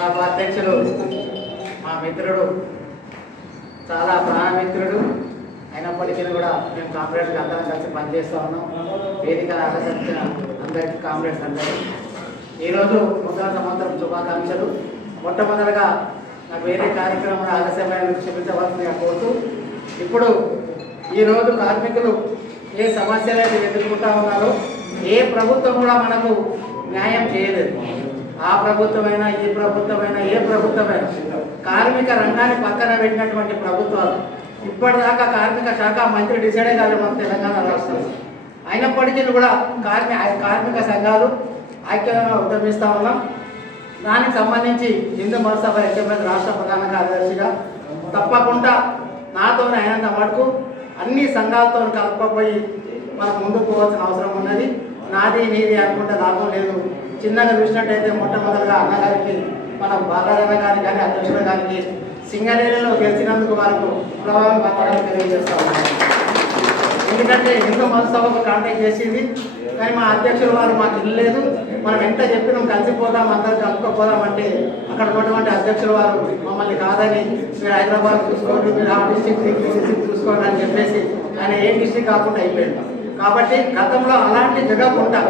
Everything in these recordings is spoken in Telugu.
సభ అధ్యక్షుడు మా మిత్రుడు చాలా ప్రాణమిత్రుడు అయినప్పటికీ కూడా మేము కామ్రేడ్స్ అందరం కలిసి పనిచేస్తూ ఉన్నాం. వేదిక ఆకర్షించిన అందరికీ కామ్రేడ్స్ అందరూ. ఈరోజు ముద్రా సంవత్సరం శుభాకాంక్షలు. మొట్టమొదటిగా నాకు వేరే కార్యక్రమం ఆలస్యమైన క్షమించవలసిందిగా కోరుతూ ఇప్పుడు ఈరోజు కార్మికులు ఏ సమస్యలు అయితే ఎదుర్కొంటా ఉన్నారో ఏ ప్రభుత్వం కూడా మనకు న్యాయం చేయలేదు. ఆ ప్రభుత్వమైనా ఈ ప్రభుత్వమైనా ఏ ప్రభుత్వమైనా. కార్మిక రంగాన్ని పక్కన పెట్టినటువంటి ప్రభుత్వాలు ఇప్పటిదాకా కార్మిక శాఖ మంత్రి డిసైడే కాదు మన తెలంగాణ రాష్ట్రం. అయినప్పటికీ కూడా కార్మి కార్మిక సంఘాలు ఐక్యంగా ఉద్యమిస్తూ ఉన్నాం. దానికి సంబంధించి హిందూ మహాసభ ఐక్యమైన రాష్ట్ర ప్రధాన కార్యదర్శిగా తప్పకుండా నాతో అయినంత మటుకు అన్ని సంఘాలతో కలపబోయి మనం ముందుకు పోవాల్సిన అవసరం ఉన్నది. నాది నీది అనుకుంటే లాభం లేదు. చిన్నగా చూసినట్టయితే మొట్టమొదటిగా అన్నగారికి మన బాలారన్న గారికి కానీ అధ్యక్షుల గారికి సింగరేణిలో గెలిచినందుకు వారికి ప్రభావం పత్రాలు తెలియజేస్తా ఎందుకంటే హిందూ మహాసభకు కాంటాక్ట్ చేసింది. కానీ మా అధ్యక్షులు వారు మాకు ఇల్లేదు మనం ఎంత చెప్పినాం కలిసిపోదాం అందరు కలుపుకోపోదాం అంటే అక్కడ ఉన్నటువంటి అధ్యక్షుల వారు మమ్మల్ని కాదని మీరు హైదరాబాద్ చూసుకోండి మీరు ఆ డిస్టిక్ డిస్టిక్ చూసుకోండి అని చెప్పేసి ఆయన ఏ డిస్టిక్ కాకుండా అయిపోయింది. కాబట్టి గతంలో అలాంటి జరగకుండా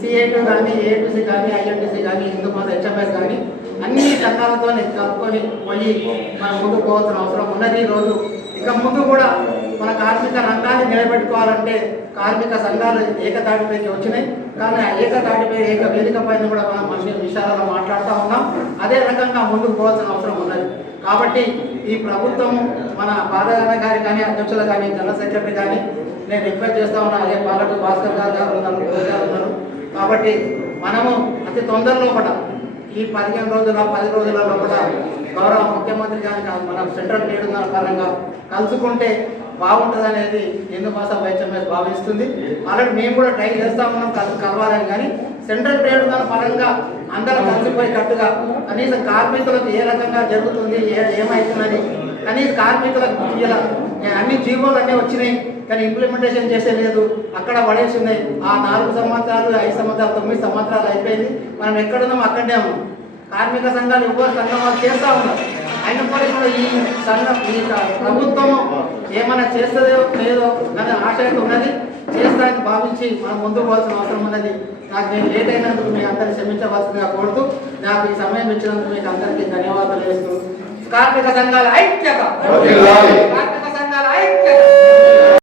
సిఏటు కానీ ఏటీసీ కానీ ఐఎన్టీసీ కానీ హిందూ మత హెచ్ఎంఎస్ కానీ అన్ని సంఘాలతో కలుపుకొని పోయి మనం ముందుకు పోవాల్సిన అవసరం ఉన్నది ఈ రోజు. ఇక ముందు కూడా మన కార్మిక రంగాన్ని నిలబెట్టుకోవాలంటే కార్మిక సంఘాలు ఏకతాటిపైకి వచ్చినాయి. కానీ ఆ ఏకతాటిపై ఏక వేదిక పైన కూడా మనం మంచి విషయాలలో మాట్లాడుతూ ఉన్నాం. అదే రకంగా ముందుకు పోవాల్సిన అవసరం ఉన్నది. కాబట్టి ఈ ప్రభుత్వం మన బాలగాన గారి కానీ అధ్యక్షులు కానీ జనరల్ సెక్రటరీ కానీ నేను రిక్వెస్ట్ చేస్తా ఉన్నా అదే పాలకు భాస్కర్ గారు గారు ఉన్నారు గారు ఉన్నారు. కాబట్టి మనము అతి తొందరలో లోపల ఈ పదిహేను రోజుల పది రోజుల లోపల గౌరవ ముఖ్యమంత్రి గారికి మనం సెంట్రల్ ట్రేడ్ పరంగా కలుసుకుంటే బాగుంటుంది అనేది హిందూ భాష వైద్యం భావిస్తుంది. అలాంటి మేము కూడా ట్రై చేస్తా ఉన్నాం కలిసి కలవాలని కానీ సెంట్రల్ ట్రేడ్ పరంగా అందరం కలిసిపోయేటట్టుగా కనీసం కార్మికులకు ఏ రకంగా జరుగుతుంది ఏ ఏమవుతుందని కానీ కార్మికులకు ఇలా అన్ని జీవోలు అన్నీ వచ్చినాయి కానీ ఇంప్లిమెంటేషన్ చేసే లేదు. అక్కడ పడేసి ఉన్నాయి. ఆ నాలుగు సంవత్సరాలు ఐదు సంవత్సరాలు తొమ్మిది సంవత్సరాలు అయిపోయింది. మనం ఎక్కడున్నాం అక్కడే ఉన్నాం. కార్మిక సంఘాలు యువ సంఘం వాళ్ళు చేస్తూ ఉన్నారు. అయినప్పటికీ కూడా ఈ సంఘం ఈ ప్రభుత్వం ఏమైనా చేస్తుందో లేదో అనే ఆశ ఉన్నది. చేస్తానని భావించి మనం ముందుకు పోవాల్సిన అవసరం ఉన్నది. నాకు నేను లేట్ అయినందుకు మీ అందరిని క్షమించవలసిందిగా కోరుతూ నాకు ఈ సమయం ఇచ్చినందుకు మీకు అందరికీ ధన్యవాదాలు చేస్తూ కార్మిక సంఘాల ఐక్యత. కార్మిక సంఘాల ఐక్యత